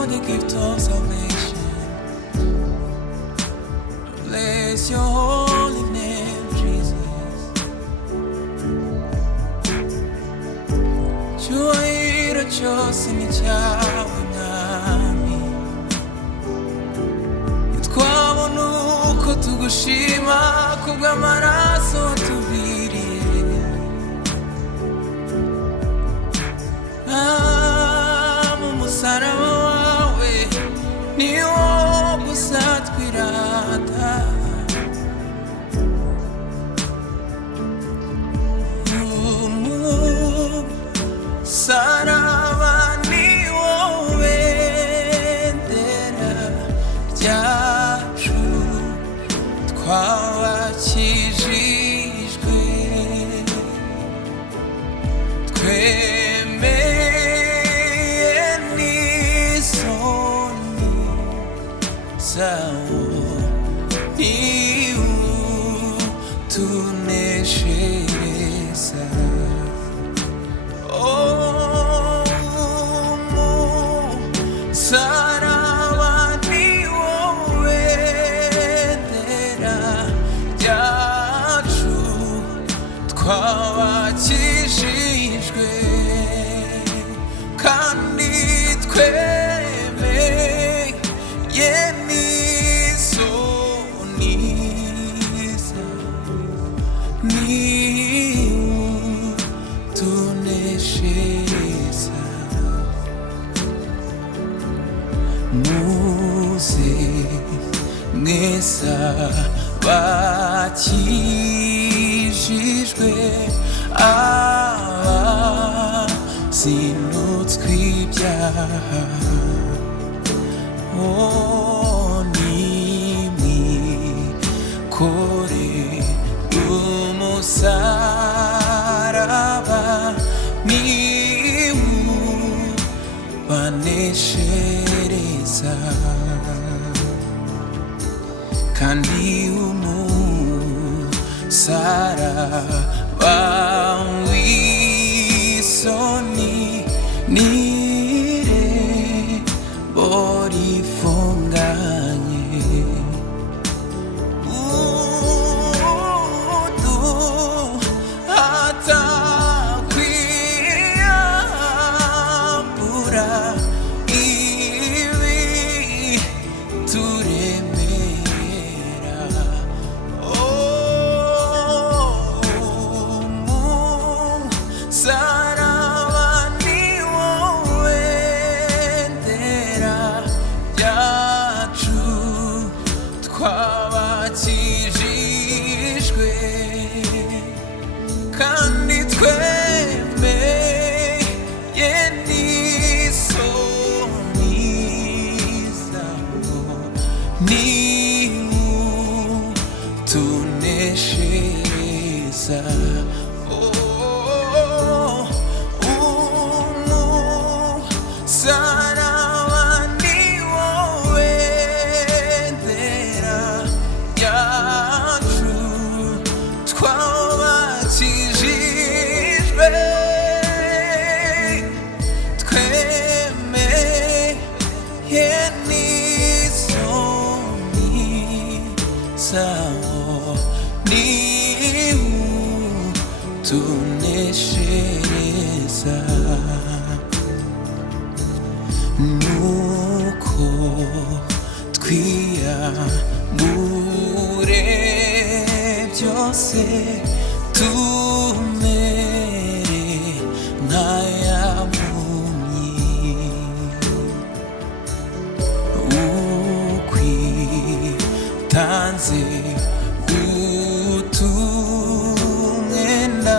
for the gift of salvation. Bless your holy name, Jesus. Cyubahiro cyose ni cyawe mwami. Twabona uko tugushima kubw'amaraso tubiriye. Umusaraba wawe niwo gusa twirata. Umusaraba niwo bendera ryacu twabakijijwe. Twemeye n'isoni zawo niwo tuneshereza. Umusaraba niwo bendera ryacu twabakijijwe. Kandi twemeye n'isoni zawo niwo tuneshereza. Muze mwese abakijijwe, abazinutswe ibyaha, nimwikore umusaraba niwo baneshereza. Kandi umusaraba w'isoni n'irembo rifunganye. Atakwiyambura ibi turemera. Umusaraba niwo bendera ryacu twabakijijwe. Kandi twemeye n'isoni zawo niwo tuneshereza. Umusaraba niwo bendera ryacu twabakijijwe. Twemeye n'isoni zawo niwo tuneshereza. Nuko twiyambure byose tumere nk'aya mpumyi. Ukwitanze utumwenda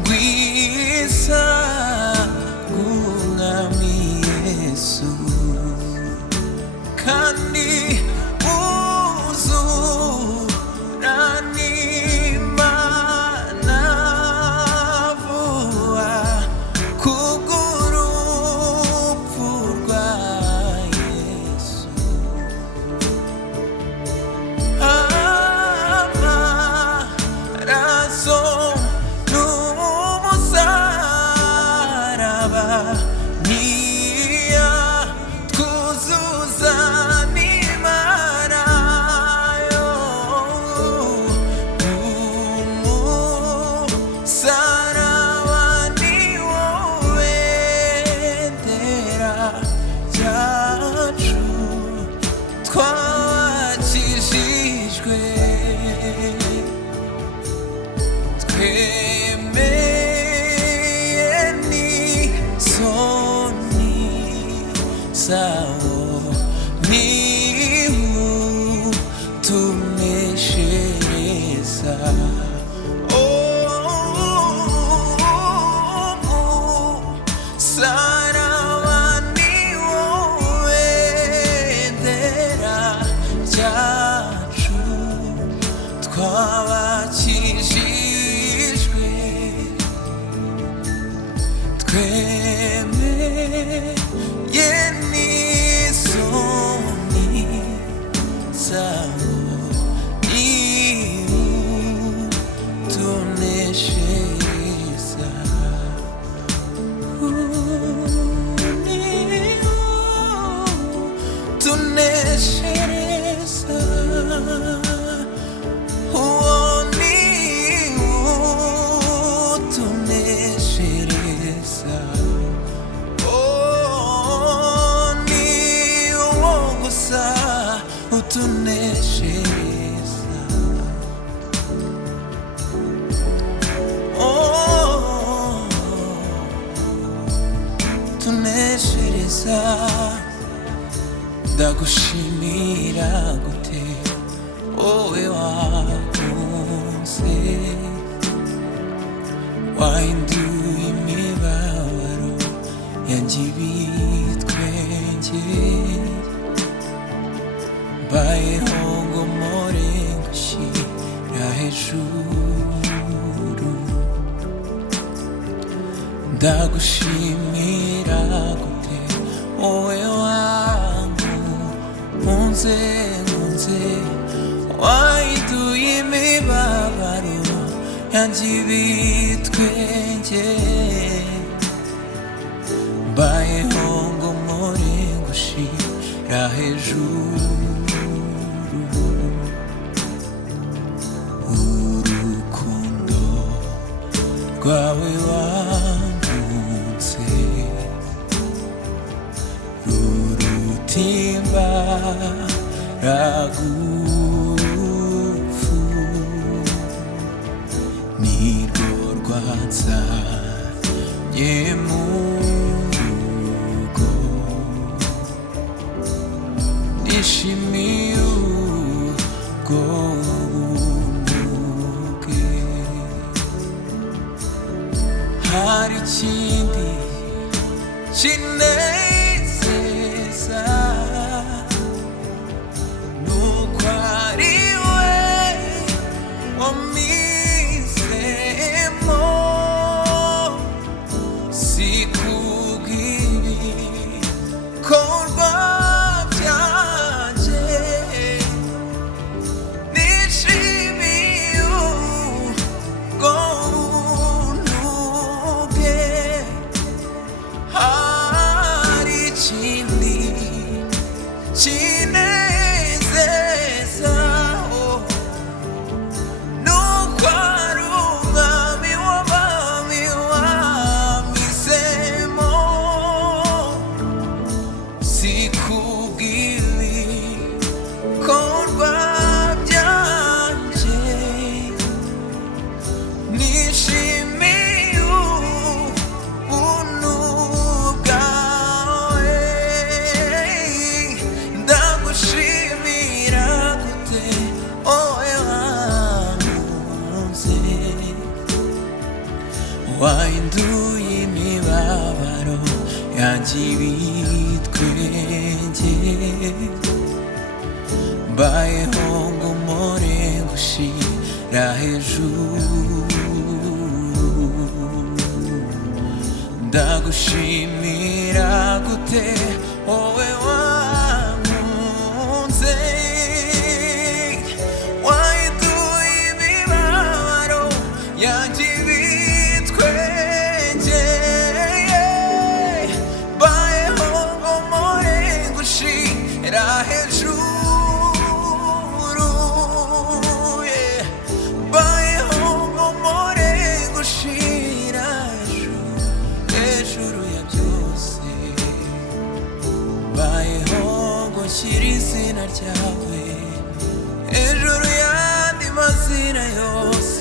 ngwisa ng'umwami Yesu. Kandi uzura n'Imana vuba kubw'urupfu rwa Yesu. Amaraso n'umusaraba niyo twemeye n'isoni zawo niwo tuneshereza tuneshereza uwo niwo tuneshereza niwo gusa utuneshereza tuneshereza nagushimira gute wowe wakunze wahinduye imibabaro yanjye ibitwenge mbayeho ngo mpore ngushyira hejuru ndagushimira gute wowe wankunze wahinduye imibabaro yanjye ibitwenge mbayeho ngo mpore ngushyira hejuru urukundo rwawe wankunze rurutimba ragupfu nirwo rwansanye mu rugo nishimiye ubwo buntu bwe hari ikindi kinezeza nuko ari we wampisemo si kubw'ibikorwa byanjye nishimiye ubwo buntu bwe hari ikindi kinezeza nuko ari umwami w'abami wampisemo si kubw'ibikorwa byanjye nishimiye ubuntu bwawe ndagushimira gute wowe wankunze wahinduye imibabaro yanjye ibitwenge mbayeho ngo mpore ngushyira hejuru ndagushimira gute wowe wankunze wahinduye imibabaro yanjye ibitwenge mbayeho ngo mpore ngushyira hejuru mbayeho ngo mpore ngushyira hejuru ya byose mbayeho ngo nshyire izina ryawe hejuru y'andi mazina yose